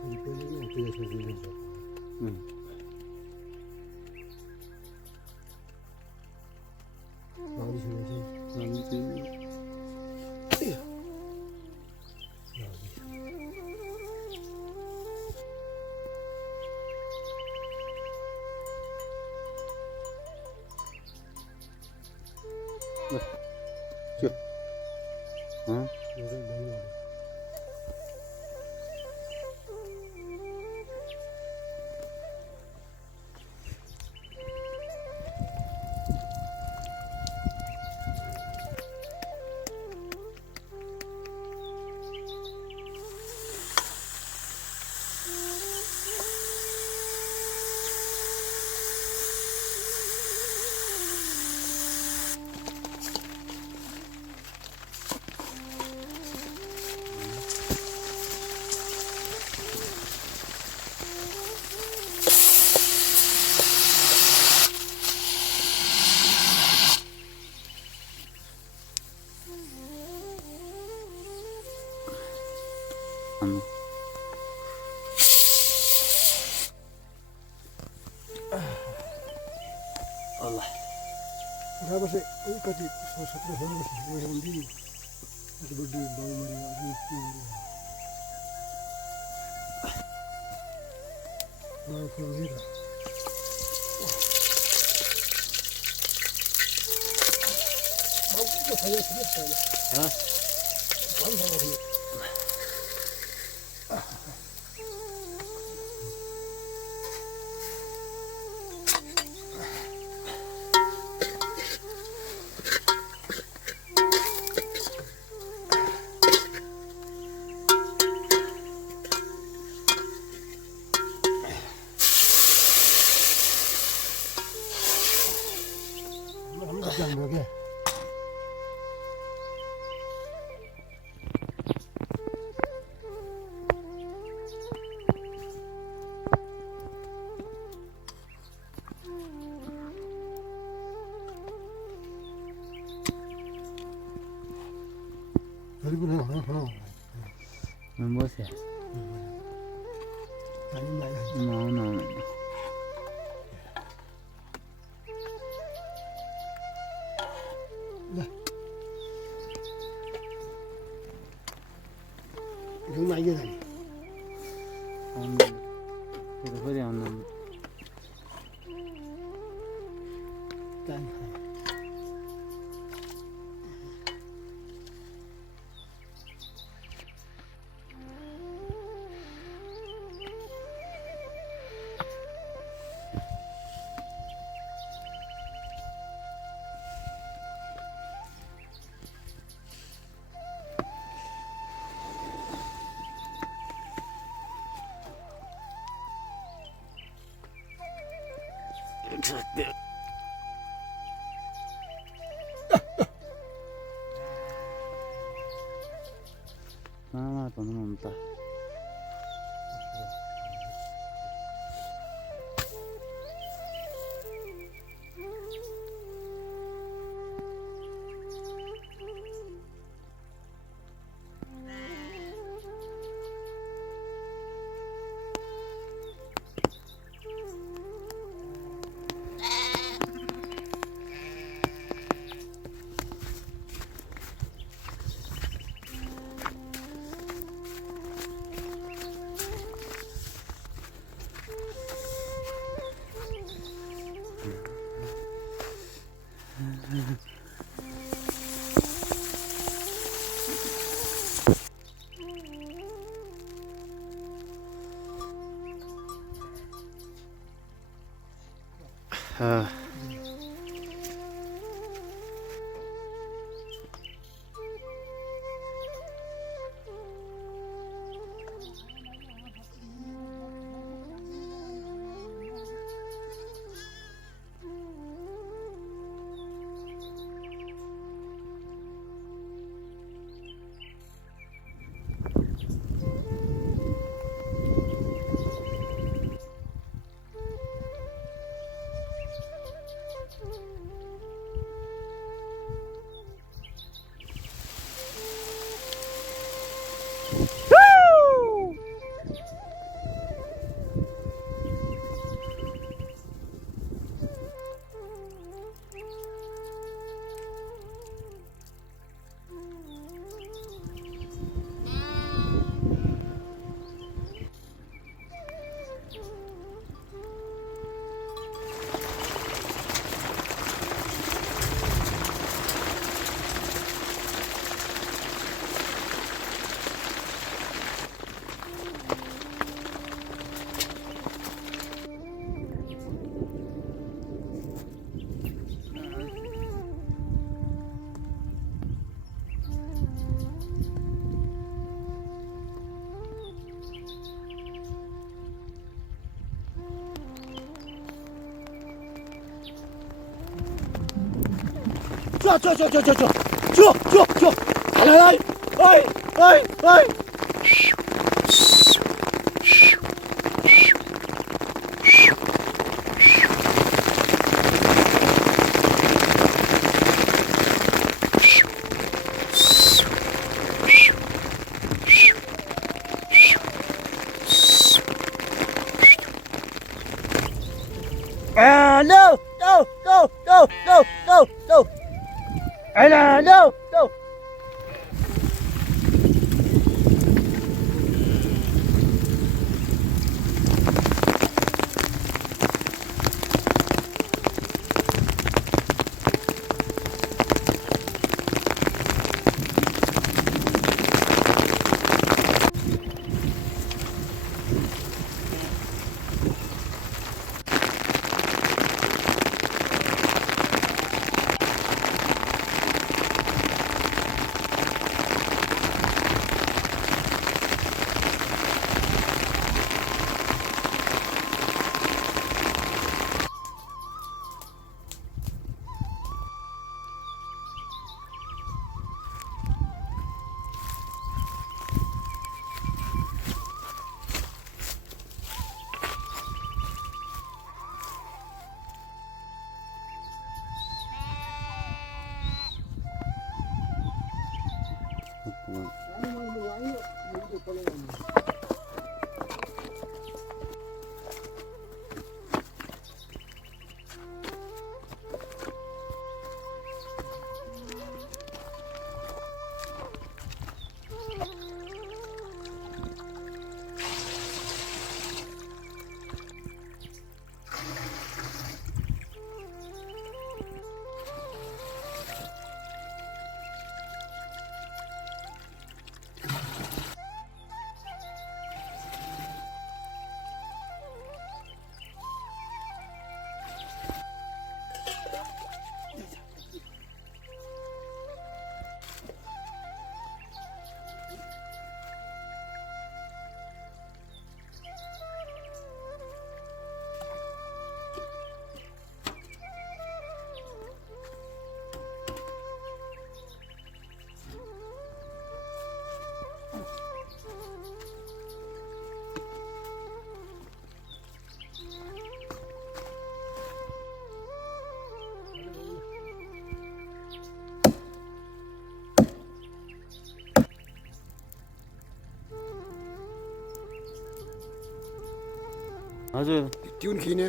şimdi böyle ne ortaya söyleyeceğim zaten. Mavi söyleyeceğim. Chưa? Hả? Anladım. Allah. Berapa sih? Ini kasih satu hari masih yang di ada berdua bau Maria ada itu. Bau Florida. Bau itu saya sudah sana. Hah? Bau sama dia. Jangan lagi. Tadi pun Membuat ya? Tadi nak ya. No. Dah. Yung nak ya tadi. Anladım. Hadi anladım. Kan. Mama tuh muntah. 줘. 아이. No. No. हजुर tune खिने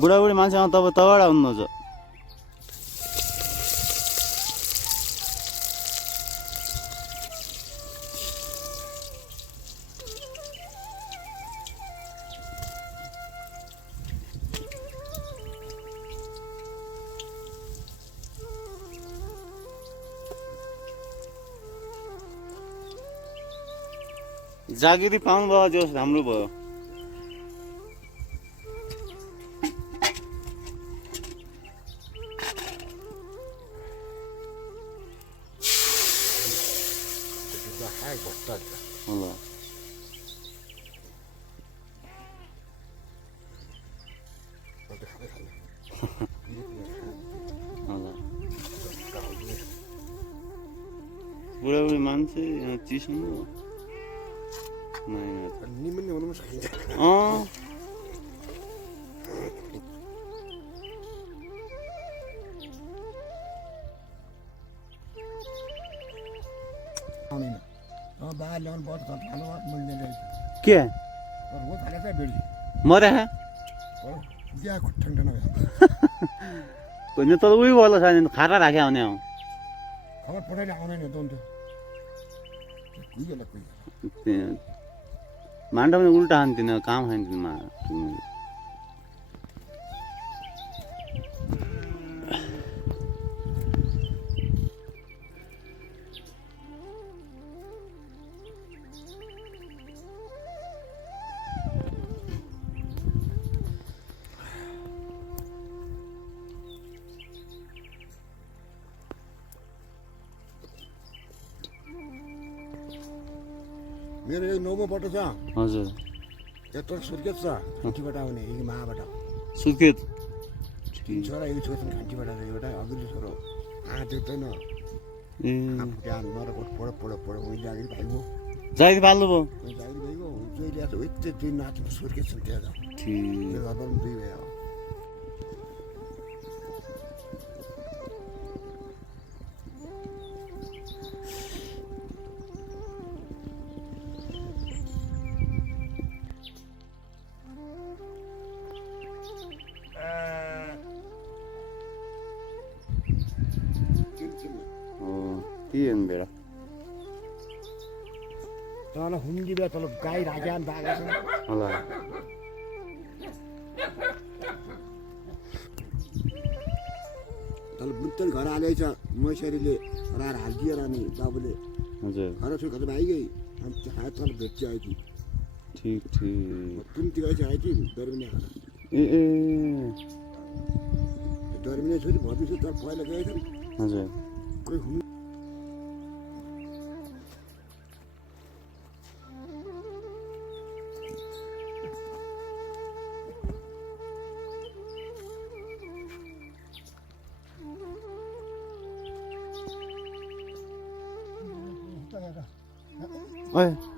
बुढाबुढी मान्छे तपाईँ तबाट आउनुहुन्छ जागिरी पाउनुभयो जोस् राम्रो भयो होला बुढाबुढी मान्छे यहाँ चिसो निम्न हुनु सकिन्छ आउँदैन बाहिर ल्याउनु पर्छ खानु मिल्दैन रहेछ के हो खाले चाहिँ बेडी मरे हो बिहा ठन्डा नभए भने त उही होला सानो खारा राखे आउने हो खबर पठाइले आउँदैन त अन्त कोही बेला मान्डा पनि उल्टा खान्थिन काम खान्थिन मा मेरो यो नौमा बाटो छ हजुर यत्रो सुर्खेत छ खान्टीबाट आउने यही माबाट सुर्खेत तिन छोरा यही छोरा खान्टीबाट एउटा अघिल्लो छोरो देख्दैन ए ज्ञान नरकोट पढ पढ पढ उहिले अगाडि भाइको जागिर पाल्नु भयो जागिर भइगयो जहिले आएको यति दुई नाति सुर्खेत छन् त्यहाँ जाउँ ठिक मेरो घरमा पनि दुई भयो तीन बेला तल हुन्डी बेला तल गाई राख्या बाघा छन् होला तल बुत्तल घर हालेछ मैसरीले रार हालिदिएर अनि बाबुले हजुर घर छुर्का त भाइगई अनि त्यहाँ तल भेट्छ आएकी ठिक ठिक तुमती गएछ आएकी डरमिने ए ए डरमिने छोरी भर्ती छु तर पहिला गएछन् हजुर कोही हुनु ओए